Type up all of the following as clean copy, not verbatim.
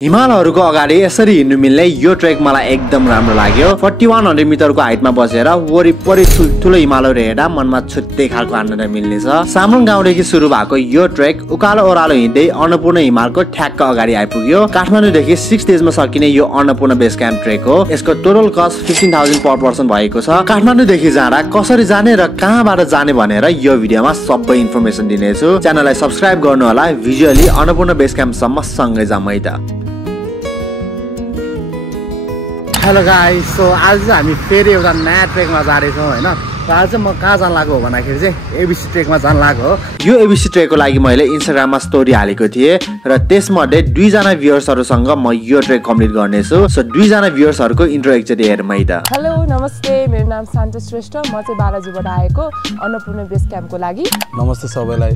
हिमालहरूको अगाडि यसरी हिँड्नु मिल्ने यो ट्रेक मलाई एकदम राम्रो लाग्यो। 4100 मिटरको हाइटमा बसेर वरिपरि ठुलो हिमालहरू हेर्दा मनमा छुट्टै खालको आनन्द मिल्नेछ। सामरुङ गाउँदेखि सुरु भएको यो ट्रेक उकालो ओह्रालो हिँड्दै अन्नपूर्ण हिमालको ठ्याक्क अगाडि आइपुग्यो। काठमाडौँदेखि 6 डेजमा सकिने यो अन्नपूर्ण बेस क्याम्प ट्रेक हो। यसको टोटल कस्ट 15,000 पर पर्सन भएको छ। काठमाडौँदेखि जाँदा कसरी जाने र कहाँबाट जाने भनेर यो भिडियोमा सबै इन्फर्मेसन दिनेछु। च्यानललाई सब्स्क्राइब गर्नु होला। भिजुअली अन्नपूर्ण बेस क्याम्पसम्म सँगै जाउँ है त। हेलो गाइस, सो आज चाहिँ हामी फेरि एउटा नयाँ ट्रेकमा जाँदैछौँ होइन। र आज चाहिँ म कहाँ जान लागेको हो भन्दाखेरि चाहिँ एबिसी ट्रेकमा जान लागेको हो। यो एबिसी ट्रेकको लागि मैले इन्स्टाग्राममा स्टोरी हालेको थिएँ र त्यसमध्ये 2 जना भ्युअर्सहरूसँग म यो ट्रेक कम्प्लिट गर्नेछु। सो 2 जना भ्युअर्सहरूको इन्ट्रो एकचोटि हेरौँ है त। हेलो नमस्ते, मेरो नाम शान्त श्रेष्ठ, म चाहिँ बालाजुबाट आएको अन्नपूर्ण बेस क्याम्पको लागि। नमस्ते सबैलाई,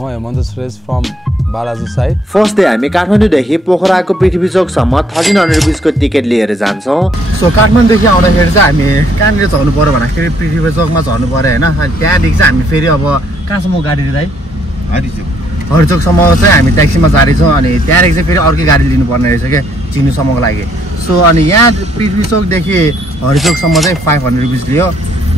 म Hemant Shrestha from Balaju side. First day हामी काठमाडौँदेखि पोखराको पृथ्वी चोकसम्म 1300 रुपिसको टिकट लिएर जान्छौँ। सो काठमाडौँदेखि आउँदाखेरि चाहिँ हामी कहाँनिर झर्नु पर्यो भन्दाखेरि पृथ्वी चोकमा झर्नु पर्यो होइन। अनि त्यहाँदेखि चाहिँ हामी फेरि अब कहाँसम्म गाडी लिँदै हरिचोकसम्म चाहिँ हामी ट्याक्सीमा जाँदैछौँ। अनि त्यहाँदेखि चाहिँ फेरि अर्कै गाडी लिनुपर्ने रहेछ क्या चिनुसम्मको लागि। सो अनि यहाँ पृथ्वी चोकदेखि हरिचोकसम्म चाहिँ 500 रुपिस लियो।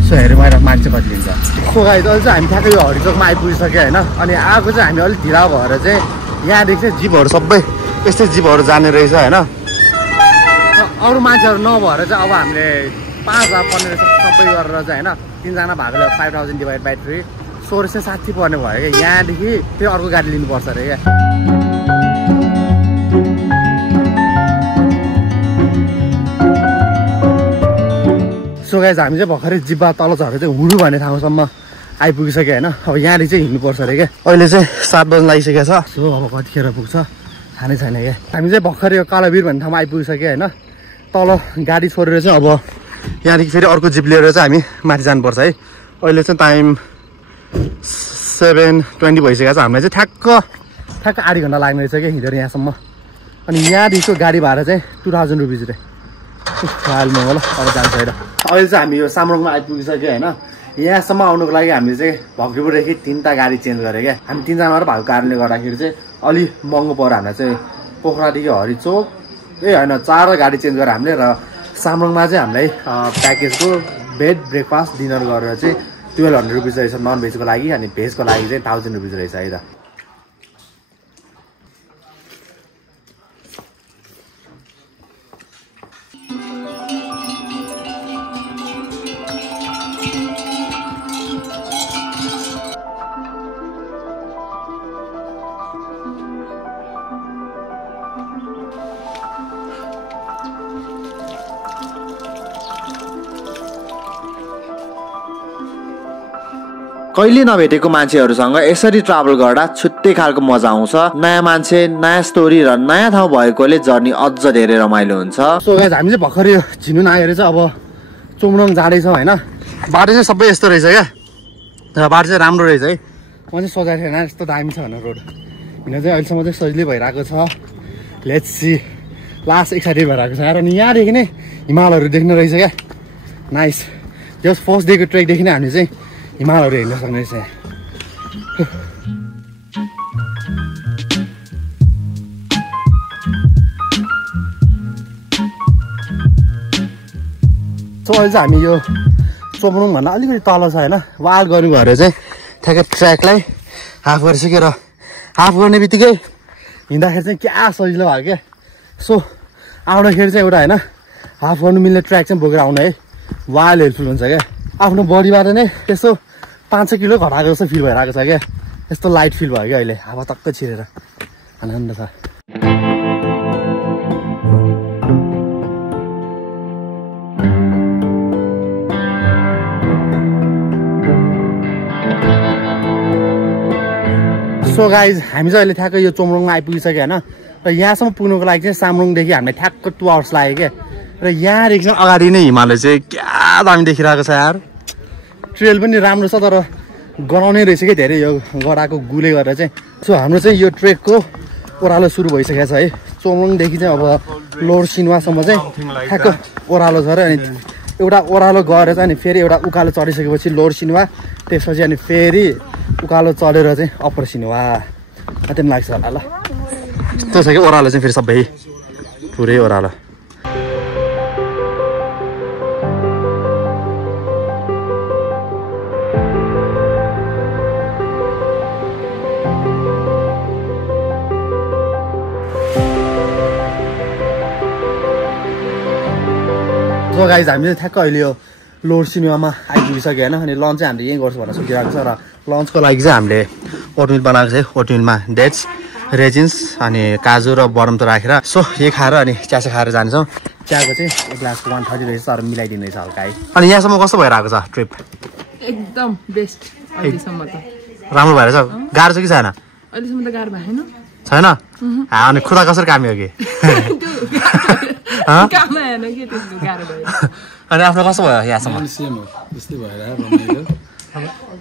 सो हेरौँ आएर मान्छे कति लिन्छ। सो गाइस अहिले चाहिँ हामी ठ्याक्कै यो हरिचोकमा आइपुगिसक्यो होइन। अनि आएको चाहिँ हामी अलिक ढिला भएर चाहिँ यहाँदेखि चाहिँ जिपहरू सबै यस्तै जिपहरू जाने रहेछ होइन। अरू मान्छेहरू नभएर चाहिँ अब हामीले 5,000 पर्ने रहेछ सबै गरेर चाहिँ होइन। 3 जना भएकोले 5,000 डिभाइड बाई 3 1660 पर्ने भयो क्या। यहाँदेखि फेरि अर्को गाडी लिनुपर्छ अरे क्या। सो गाइस हामी चाहिँ भर्खरै जिब्बा तल झरेर चाहिँ हुडु भन्ने ठाउँसम्म आइपुगिसक्यो होइन। अब यहाँदेखि चाहिँ हिँड्नुपर्छ अरे क्या। अहिले चाहिँ 7 बजी लागिसकेको छ। सो अब कतिखेर पुग्छ थाहा नै छैन क्या। हामी चाहिँ भर्खरै यो कालावीर भन्ने ठाउँमा आइपुगिसक्यो होइन। तल गाडी छोडेर चाहिँ अब यहाँदेखि फेरि अर्को जिप लिएर चाहिँ हामी माथि जानुपर्छ है। अहिले चाहिँ टाइम 7:20 भइसकेको छ। हामीलाई चाहिँ ठ्याक्क 8 घन्टा लाग्ने रहेछ क्या हिँडेर यहाँसम्म। अनि यहाँदेखिको गाडी भाडा चाहिँ 2000 रुपिस रे। हाल्नु होला अब जान्छ होइन। अहिले चाहिँ हामी यो सामरुङमा आइपुगिसक्यो होइन। यहाँसम्म आउनुको लागि हामीले चाहिँ भक्तिपुरदेखि 3टा गाडी चेन्ज गरेँ क्या। हामी 3 जना भएको कारणले गर्दाखेरि चाहिँ अलिक महँगो पर्यो हामीलाई चाहिँ। पोखरादेखि हरिचोक होइन 4 गाडी चेन्ज गरेर हामीले। र सामरुङमा चाहिँ हामीलाई प्याकेजको बेड ब्रेकफास्ट डिनर गरेर चाहिँ 1200 रुपिस रहेछ नन भेजको लागि। अनि भेजको लागि चाहिँ 1000 रुपिस रहेछ है त। कहिले नभेटेको मान्छेहरूसँग यसरी ट्राभल गर्दा छुट्टै खालको मजा आउँछ। नयाँ मान्छे, नयाँ स्टोरी र नयाँ ठाउँ भएकोले जर्नी अझ धेरै रमाइलो हुन्छ। सो गाइस हामी चाहिँ भर्खरै झिनु नआएर चाहिँ अब चोमरङ जाँदैछौँ होइन। बाटो चाहिँ सबै यस्तो रहेछ क्या। तर बाटो चाहिँ राम्रो रहेछ है। म चाहिँ सोचेको थिएन यस्तो दामी छ भनेर रोड। हिँड्न चाहिँ अहिलेसम्म चाहिँ सजिलै भइरहेको छ। लेट्स सी लास्ट एक्साइटेड भइरहेको छ। अनि यहाँदेखि नै हिमालहरू देख्ने रहेछ क्या। नाइस। जस्ट फर्स्ट डेको ट्रेकदेखि नै हामीले चाहिँ हिमालहरू हेर्न सक्ने रहेछ। सो अहिले चाहिँ हामी यो चोमरुङभन्दा अलिकति तल छ होइन। वाल गर्नु भएर चाहिँ ठ्याक्कै ट्र्याकलाई हाफ गरिसक्यो। र हाफ गर्ने बित्तिकै हिँड्दाखेरि चाहिँ क्या सजिलो भयो क्या। सो आउँदाखेरि चाहिँ एउटा होइन हाफ गर्नु मिल्ने ट्र्याक चाहिँ बोकेर आउनु है। वाल हेल्पफुल हुन्छ क्या। आफ्नो बडीबाट नै यसो 5-6 किलो घटाएको जस्तो फिल भइरहेको छ क्या। यस्तो लाइट फिल भयो क्या अहिले हावा टक्क छिरेर आनन्द छ। सो गाइज हामी चाहिँ अहिले ठ्याक्कै यो चोमरुङमा आइपुगिसक्यो होइन। र यहाँसम्म पुग्नुको लागि चाहिँ सामरुङदेखि हामीलाई ठ्याक्क 2 आवर्स लाग्यो क्या। र यहाँदेखि चाहिँ अगाडि नै हिमालय चाहिँ क्या दामी देखिरहेको छ यार। ट्रेल पनि राम्रो छ तर गराउने रहेछ क्या धेरै यो गराएको गुले गरेर चाहिँ। सो हाम्रो चाहिँ यो ट्रेकको ओह्रालो सुरु भइसकेको छ है। चोमरुङदेखि चाहिँ अब लोवर सिन्वासम्म चाहिँ ठ्याक्क ओह्रालो छ र अनि एउटा ओह्रालो गएर चाहिँ अनि फेरि एउटा उकालो चढिसकेपछि लोवर सिन्वा, त्यसपछि अनि फेरि उकालो चढेर चाहिँ अप्पर सिन्वा। अत्यन्तै लाग्छ होला ल। यस्तो छ कि ओह्रालो चाहिँ फेरि सबै पुरै ओह्रालो सो गाइज हामीले ठ्याक्क अहिले यो लोड सिनेमामा आइपुगिसक्यो होइन अनि लन्च चाहिँ हामीले यहीँ गर्छु भनेर सोचिरहेको छ र लन्चको लागि चाहिँ हामीले ओटमिल बनाएको छ ओटमिलमा डेट्स रेजिन्स अनि काजु र बरम त राखेर सो यही खाएर अनि चिया चाहिँ खाएर जान्छौँ चियाको चाहिँ एक ग्लासको 130 रहेछ तर मिलाइदिनु रहेछ हल्का है अनि यहाँसम्म कस्तो भइरहेको छ ट्रिप एकदम बेस्ट अहिलेसम्म त राम्रो भएर छ गाह्रो छ कि छैन अहिलेसम्म त गाह्रो भएन छैन अनि खुदा कसरी काम्यो कि अनि आफ्नो कस्तो भयो यहाँसम्म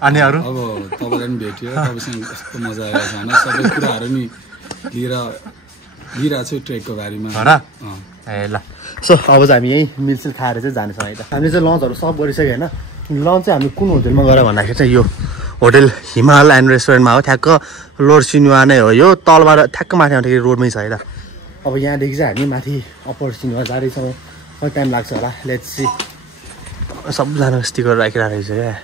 अनि अरू अब तपाईँलाई पनि भेट्यो तपाईँसँग कस्तो मजा आएको छ होइन सबै कुराहरू नि लिइरहेको छु ट्रेकको बारेमा हो र ए ल सो अब चाहिँ हामी यहीँ मिलसिल खाएर चाहिँ जानेछौँ है त हामीले चाहिँ लन्चहरू सब गरिसक्यो होइन लन्च चाहिँ हामी कुन होटेलमा गएर भन्दाखेरि चाहिँ यो होटेल हिमाल एन्ड रेस्टुरेन्टमा हो ठ्याक्क लोड सिनुवा नै हो यो तलबाट ठ्याक्क माथि आउँदाखेरि रोडमै छ है त अब यहाँदेखि चाहिँ हामी माथि अप्पर सिनुवा जाँदैछौँ कति टाइम लाग्छ होला लेट्स सी सबजना स्टिकर राखिरहेको रहेछ क्या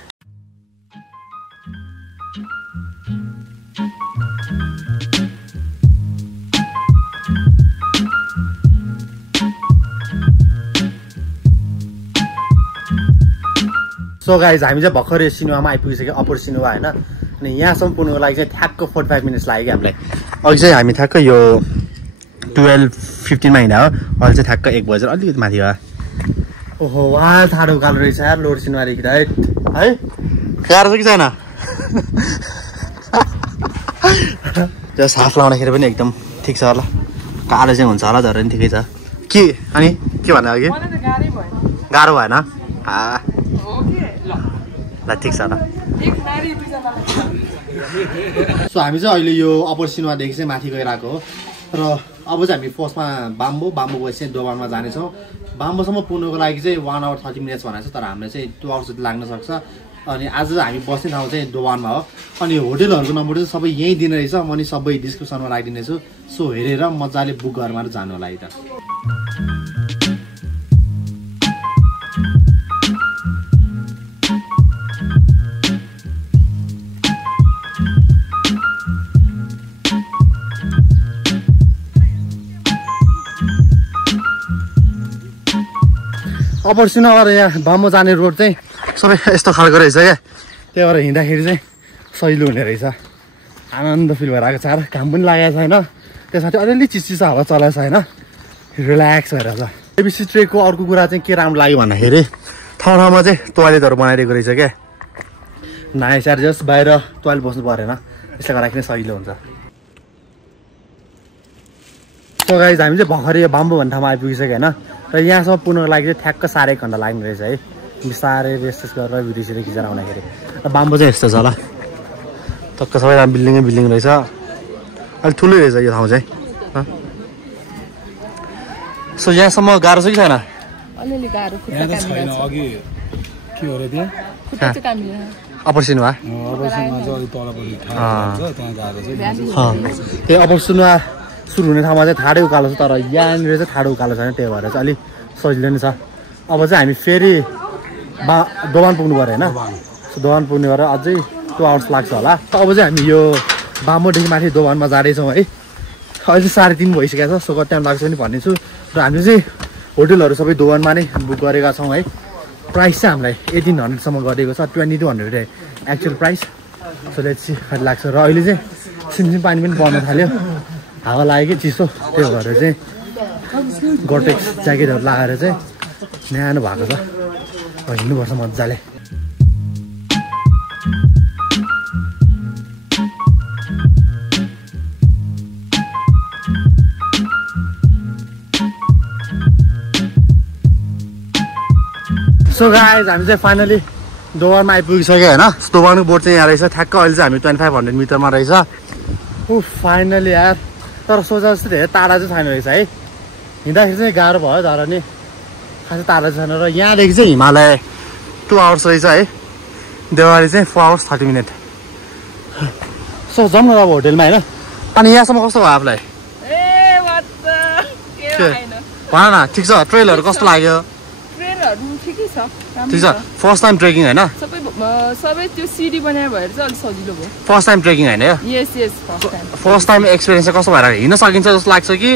सो गाइज हामी चाहिँ भर्खरै सिनेमामा आइपुगिसक्यो अप्पर सिनेमा होइन अनि यहाँसम्म पुग्नुको लागि चाहिँ ठ्याक्क 45 मिनट्स लाग्यो कि हामीलाई अघि चाहिँ हामी ठ्याक्क यो 12:15 मा हिँड्दा हो अहिले चाहिँ ठ्याक्क 1 बजेर अलिकति माथि भयो ओहो वाह ठाडो उकालो रहेछ यार लोड सिनेमादेखि है गाह्रो छ कि छैन त्यो सास लाउँदाखेरि पनि एकदम ठिक छ होला कालो चाहिँ हुन्छ होला तर पनि ठिकै छ के अनि के भन्नु अघि गाह्रो भएन ल ठिक छ ल सो हामी चाहिँ अहिले यो अप्पर सिनेमादेखि चाहिँ माथि गइरहेको हो र अब चाहिँ हामी फर्स्टमा बाम्बो गएपछि चाहिँ दोबानमा जानेछौँ बाम्बोसम्म पुग्नुको लागि चाहिँ 1 hour 30 minutes भनेको छ तर हामीलाई चाहिँ 2 hours जति लाग्न सक्छ अनि आज हामी बस्ने ठाउँ चाहिँ दोबानमा हो अनि होटेलहरूको नम्बर चाहिँ सबै यहीँ दिने रहेछ म नि सबै डिस्क्रिप्सनमा राखिदिनेछु सो हेरेर मजाले बुक गरेर मात्र जानु होला है त अप्पर सिनेमाबाट यहाँ बाम्बो जाने रोड चाहिँ सबै यस्तो खालको रहेछ क्या त्यही भएर हिँड्दाखेरि चाहिँ सजिलो हुने रहेछ आनन्द फिल भइरहेको छ र घाम पनि लागेको छैन त्यसमाथि अलिअलि चिसचिसो हावा चलाएको छ होइन रिल्याक्स भइरहेछ एबिसी ट्रेकको अर्को कुरा चाहिँ के राम्रो लाग्यो भन्दाखेरि ठाउँ ठाउँमा चाहिँ टोयलेटहरू बनाइदिएको रहेछ क्या नाइस यार जस्ट बाहिर टोयलेट बस्नु परेन यसले गर्दाखेरि सजिलो हुन्छ सो गाइज हामी चाहिँ भर्खरै यो बाम्बो भन्ने ठाउँमा आइपुगिसक्यो होइन र यहाँसम्म पुग्नुको लागि चाहिँ ठ्याक्क 1.5 घन्टा लाग्ने रहेछ है बिस्तारै रेस्ट गरेर भिडियो खिचेर आउँदाखेरि र बाम्बो चाहिँ यस्तो छ होला टक्क सबै बिल्डिङ रहेछ अलिक ठुलै रहेछ यो ठाउँ चाहिँ सो यहाँसम्म गाह्रो छ कि छैन अप्पर सिनेमा त्यही अप्पर सिनेमा सुरु हुने ठाउँमा चाहिँ ठाडै उकालो छ तर यहाँनिर चाहिँ ठाडो उकालो छैन त्यही भएर चाहिँ अलिक सजिलो नै छ अब चाहिँ हामी फेरि दोबान पुग्नु पऱ्यो होइन दोबान पुग्ने भएर अझै 2 hours लाग्छ होला अब चाहिँ हामी यो बाम्बोदेखि माथि दोबानमा जाँदैछौँ है अहिले चाहिँ 3:30 भइसकेको छ सो कति टाइम लाग्छ नि भन्ने छु र हामीले चाहिँ होटेलहरू सबै दोबानमा नै बुक गरेका छौँ है प्राइस चाहिँ हामीलाई 1800सम्म गरेको छ 2200 actual price so let's see कति लाग्छ र अहिले चाहिँ सिमसिम पानी पनि पर्न थाल्यो हावा लाग्यो कि चिसो त्यो भएर चाहिँ गोटेक्स ज्याकेटहरू लगाएर चाहिँ न्यानो भएको छ हिँड्नुपर्छ मजाले सो गाइज हामी चाहिँ फाइनली दोबानमा आइपुगिसक्यो होइन दोबानको बोर्ड चाहिँ यहाँ रहेछ ठ्याक्क अहिले चाहिँ हामी 2500 मिटरमा रहेछ फाइनली यार तर सोचा जस्तो धेरै टाढा चाहिँ छैन रहेछ है हिँड्दाखेरि चाहिँ गाह्रो भयो तर नि खासै टाढा छैन र यहाँदेखि चाहिँ हिमालय 2 hours रहेछ है देवाली चाहिँ 4 hours 30 minutes सो जाउँ न अब होटेलमा होइन अनि यहाँसम्म कस्तो भयो आफूलाई भन न ठिक छ ट्रेलहरू कस्तो लाग्यो ट्रेलहरू ठिकै छ ठिक छ फर्स्ट टाइम ट्रेकिङ हैन सबै त्यो सिडी बनाएर भएर चाहिँ अलि सजिलो भयो फर्स्ट टाइम ट्रेकिङ हैन यो यस फर्स्ट टाइम एक्सपिरियन्स चाहिँ कस्तो भएर हिँड्न सकिन्छ जस्तो लाग्छ कि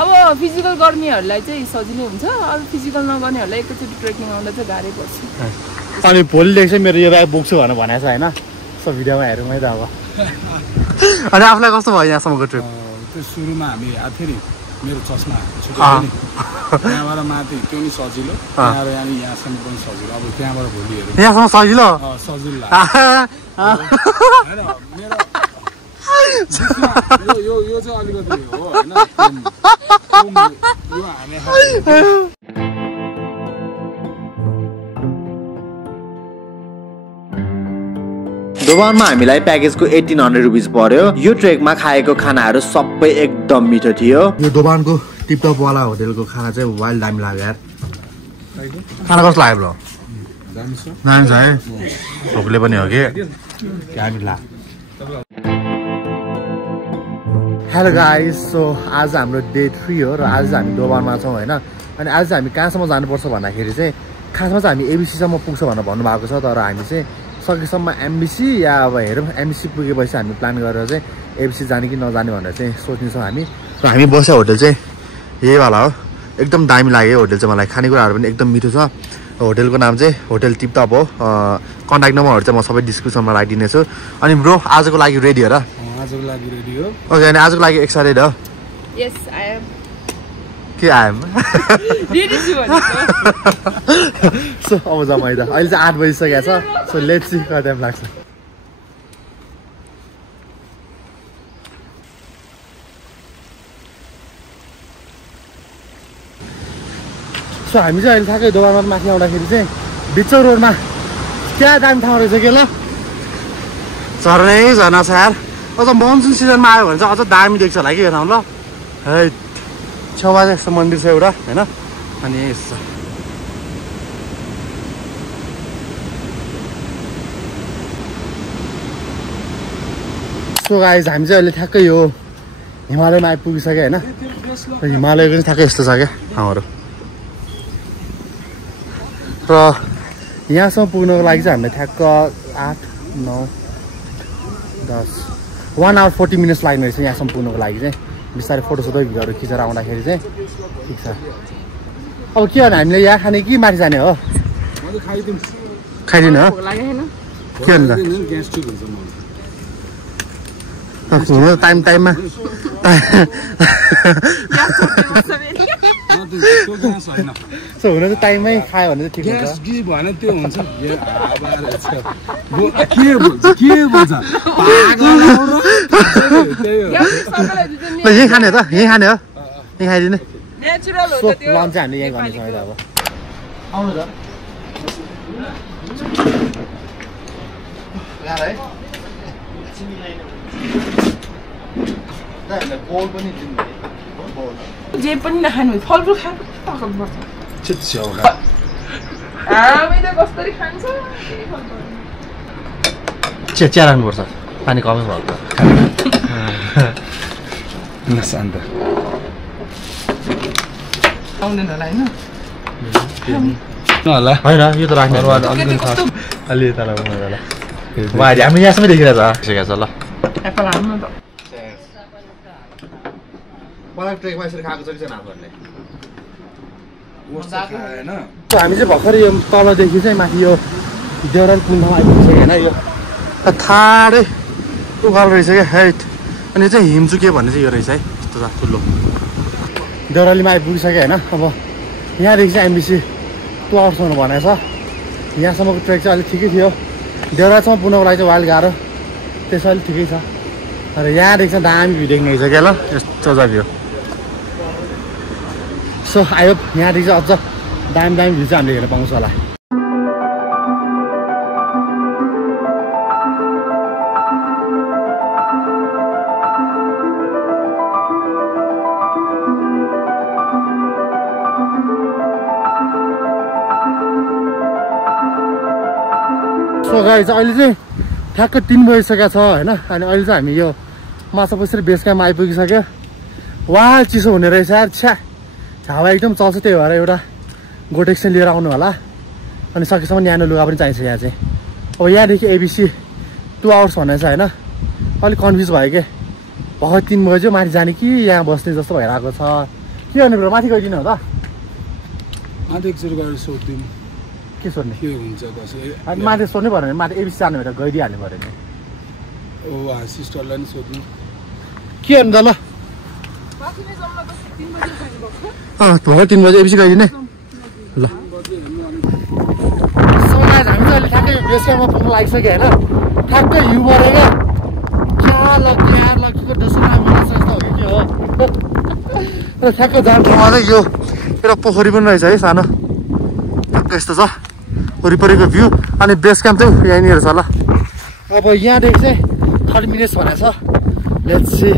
अब फिजिकल गर्नेहरूलाई चाहिँ सजिलो हुन्छ अब फिजिकल नगर्नेहरूलाई एकैचोटि ट्रेकिङ आउँदा चाहिँ गाह्रै पर्छ अनि भोलिदेखि चाहिँ मेरो यो ब्याग बोक्छु भनेर भनेको छ होइन सब भिडियोमा हेरौँ है त अब अनि आफूलाई कस्तो भयो यहाँसम्मको ट्रिप त्यो सुरुमा हामी आएको थियो नि मेरो चस्मा छुट्यो नि त्यहाँबाट माथि त्यो नि सजिलो त्यहाँबाट यहाँसम्म पनि सजिलो अब त्यहाँबाट भोलि हेरौँ यहाँसम्म सजिलो सजिलो लाग्यो यो चाहिँ अलिकति हो होइन यो हामी दोबानमा हामीलाई प्याकेजको 1800 रुपिस पर्यो यो ट्रेकमा खाएको खानाहरू सबै एकदम मिठो थियो यो दोबानको टिपटप वाला होटलको खाना चाहिँ वाइल्ड दामी लाग्यो यार खाना कस्तो लाग्यो ब्रो दामी छ है भोकले पनि हो कि हेलो गाइस सो आज हाम्रो डे 3 हो र आज हामी दोबानमा छौँ होइन अनि आज हामी कहाँसम्म जानुपर्छ भन्दाखेरि चाहिँ खासमा चाहिँ हामी एबिसीसम्म पुग्छ भनेर भन्नुभएको छ तर हामी चाहिँ सकेसम्म एमबिसी या अब हेरौँ एमबिसी पुगेपछि हामी प्लान गरेर चाहिँ एबिसी जाने कि नजाने भनेर चाहिँ सोच्नेछौँ हामी र हामी बसेको होटल चाहिँ यहीवाला हो एकदम दामी लाग्यो होटल चाहिँ मलाई खानेकुराहरू पनि एकदम मिठो छ होटलको नाम चाहिँ होटल टिपटप हो कन्ट्याक्ट नम्बरहरू चाहिँ म सबै डिस्क्रिप्सनमा राखिदिनेछु अनि ब्रो आजको लागि रेडी हो र आजको लागि रेडी हो ओके अनि आजको लागि एक्साइटेड हो यस आई एम के आएम सो अब जाउँ है त अहिले चाहिँ 8 बजिसकेको छ सो लेट्स सी कति टाइम लाग्छ सो हामी चाहिँ अहिले ठ्याक्कै दोकानमा माथि आउँदाखेरि चाहिँ बिचौँ रोडमा क्या दामी ठाउँ रहेछ कि ल झर्नै झर्ना छ यार अझ मनसुन सिजनमा आयो भने चाहिँ अझ दामी देख्छ होला कि यो ठाउँ ल है छेउमा चाहिँ यस्तो मन्दिर छ एउटा होइन अनि यस्तो सो गाइज हामी चाहिँ अहिले ठ्याक्कै यो हिमालयमा आइपुगिसक्यो होइन हिमालयको चाहिँ ठ्याक्कै यस्तो छ क्या ठाउँहरू र यहाँसम्म पुग्नको लागि चाहिँ हामीलाई ठ्याक्क 8, 9, 10 1 hour 40 minutes लाग्ने रहेछ यहाँसम्म पुग्नको लागि चाहिँ बिस्तारै फोटोसोटो भिडियोहरू खिचेर आउँदाखेरि चाहिँ ठिक छ अब के भने हामीले यहाँ खाने कि माथि जाने हो खाइदिनु हो के हुन्छ हुनु टाइममा सो हुन चाहिँ टाइममै खायो भने चाहिँ ठिक हुन्छ यहीँ खाने हो त यहीँ खाने हो यहीँ खाइदिने सो लन्च चाहिँ हामीले यहीँ गर्नेछौँ अहिले अब आउनु त जे पनि नखानु फलफुल खानु ताकत बढ्छ हामीले कसरी खान्छ चिया राख्नुपर्छ पानी कमै भएको शान्त आउँदैन होला होइन होइन यो त राख्नु अलि यता हामी यहाँसम्म देखिरहेछ छ ल एप्पल हाल्नु त मलाई ट्रेकमा यसरी खाएको छ कि छैन हामीहरूले हामी चाहिँ भर्खर यो तलदेखि चाहिँ माथि यो देउराली पुलमा आइपुग्छ होइन यो ठाडै उकालो रहेछ क्या हाइट अनि चाहिँ हिमचुके भन्ने चाहिँ यो रहेछ है यस्तो छ ठुलो देउरालीमा आइपुगिसक्यो होइन अब यहाँदेखि चाहिँ एमबिसी 2 hours हुनु भनेको छ यहाँसम्मको ट्रेक चाहिँ अलिक ठिकै थियो देउरालीसम्म पुग्नको लागि चाहिँ वाइल्ड गाह्रो त्यसो अलिक ठिकै छ तर यहाँदेखि चाहिँ दामी भ्यू देख्ने रहेछ क्या ल यस्तो छ भ्यू सो आयो यहाँदेखि चाहिँ अझ दामी भ्यू चाहिँ हामीले हेर्न पाउँछ होला सो गाइस अहिले चाहिँ ठ्याक्क 3 बजिसकेको छ होइन अनि अहिले चाहिँ हामी यो माछापुच्छ्रे बेस क्याम्पमा आइपुगिसक्यो वाह चिसो हुने रहेछ यार छ्या हावा एकदम चल्छ त्यही भएर एउटा गोटेक्स लिएर आउनु होला अनि सकेसम्म न्यानो लुगा पनि चाहिन्छ यहाँ चाहिँ अब यहाँदेखि एबिसी 2 आवर्स भनेको छ होइन अलिक कन्फ्युज भयो के भर्खर 3 बज्यो माथि जाने कि यहाँ बस्ने जस्तो भइरहेको छ के गर्ने ब्रो माथि गइदिनु हो त माथि एकचोटि गएर सोधिदिनु के सोध्ने के हुन्छ कसो माथि सोध्नै पऱ्यो भने माथि एबिसी जानु भनेर गइदिइहाल्नु पऱ्यो नि ओ सिस्टरलाई नि सोध्नु के गर्नु त ल भर्खर 3 बजे एबिसी गइदिने ल हामी चाहिँ अहिले ठ्याक्कै बेस क्याम्पमा पुग्नु लागिसक्यो होइन ठ्याक्कै हिउँ पऱ्यो क्या लक्कीको डोसोमा हो कि के हो र ठ्याक्कै जाने ठाउँमा चाहिँ यो एउटा पोखरी पनि रहेछ है सानो ठ्याक्कै यस्तो छ वरिपरिको भ्यू अनि बेस क्याम्प चाहिँ यहीँनिर छ ल अब यहाँदेखि चाहिँ 30 मिनट्स भनेको छ लेट्स सी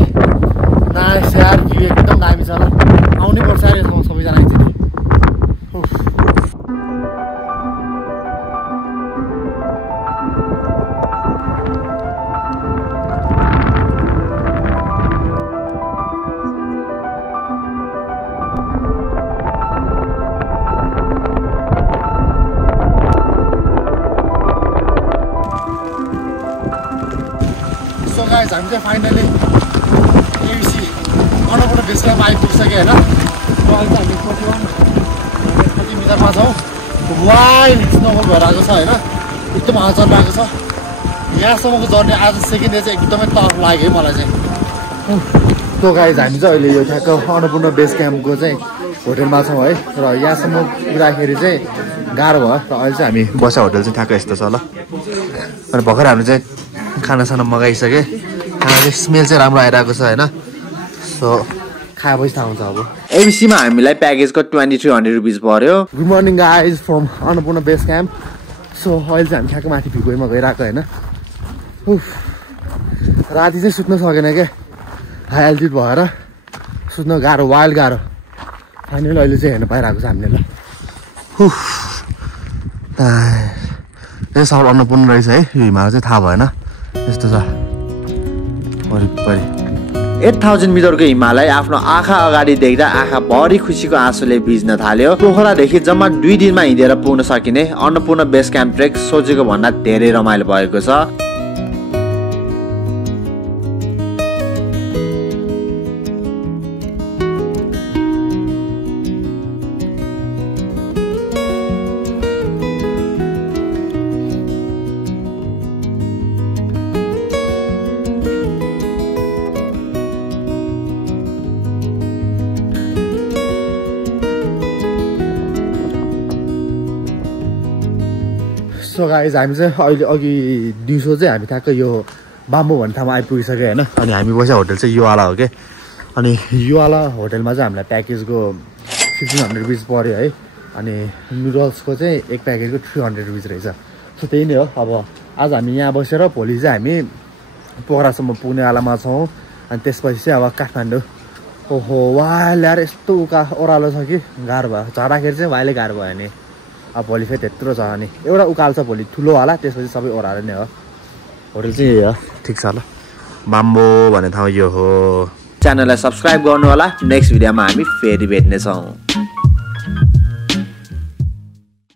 नाइस यार भ्यू एकदम दामी छ ल आउनै पर्छ यार यसमा सबैजना एकचोटि हामी चाहिँ finally ABC Annapurna base camp आइपुगिसक्यो होइन अहिले चाहिँ हामी 30 मिटरमा छौँ वाइल्ड स्नोफल भएर आएको छ होइन एकदम हावा चलिरहेको छ यहाँसम्मको जर्नी आज सेकेन्ड डे चाहिँ एकदमै टफ लाग्यो है मलाई चाहिँ त्यो गाइज हामी चाहिँ अहिले यो ठ्याक्क अन्नपूर्ण बेस क्याम्पको चाहिँ होटेलमा छौँ है र यहाँसम्म पुग्दाखेरि चाहिँ गाह्रो भयो र अहिले चाहिँ हामी बस्या होटेल चाहिँ ठ्याक्क यस्तो छ ल अनि भर्खर हामीले चाहिँ खानासाना मगाइसकेँ खाना चाहिँ स्मेल चाहिँ राम्रो आइरहेको छ होइन सो खाएपछि थाहा हुन्छ अब एबिसीमा हामीलाई प्याकेजको 2300 रुपिस पर्यो good morning guys from Annapurna base camp so अहिले चाहिँ हामी ठ्याक्क माथि भिगोइमा गइरहेको होइन राति चाहिँ सुत्न सकेन क्या हाई एल्टिट्युड भएर सुत्न गाह्रो वाइल्ड गाह्रो फाइनली अहिले चाहिँ हेर्नु पाइरहेको छ हामीले ल यो साउथ अन्नपूर्ण रहेछ है यो हिमाल चाहिँ थाहा भएन यस्तो छ वरिपरि 8000 मिटरको हिमालय आफ्नो आँखा अगाडि देख्दा आँखा भरि खुसीको आँसुले भिज्न थाल्यो पोखरादेखि जम्मा 2 दिनमा हिँडेर पुग्न सकिने अन्नपूर्ण बेस क्याम्प ट्रेक सोचेको भन्दा धेरै रमाइलो भएको छ सो गाइज हामी चाहिँ अहिले अघि दिउँसो चाहिँ हामी ठ्याक्क यो बाम्बो भन्ने ठाउँमा आइपुगिसक्यो होइन अनि हामी बसेको होटल चाहिँ योवाला हो क्या अनि योवाला होटेलमा चाहिँ हामीलाई प्याकेजको 1500 रुपिस पऱ्यो है अनि नुडल्सको चाहिँ एक प्याकेजको 300 रुपिस रहेछ सो त्यही नै हो अब आज हामी यहाँ बसेर भोलि चाहिँ हामी पोखरासम्म पुग्नेवालामा छौँ अनि त्यसपछि चाहिँ अब काठमाडौँ ओहो वाइल यार यस्तो ओह्रालो छ कि गाह्रो भयो झर्दाखेरि चाहिँ वाइलै गाह्रो भयो नि अब भोलि फेरि त्यत्रो छ अनि एउटा उकालो छ भोलि ठुलोवाला त्यसपछि सबै ओह्रालो नै हो होटल चाहिँ यही हो ठिक छ ल बाम्बो भन्ने ठाउँ यो हो च्यानललाई सब्स्क्राइब गर्नु होला नेक्स्ट भिडियोमा हामी फेरि भेट्नेछौँ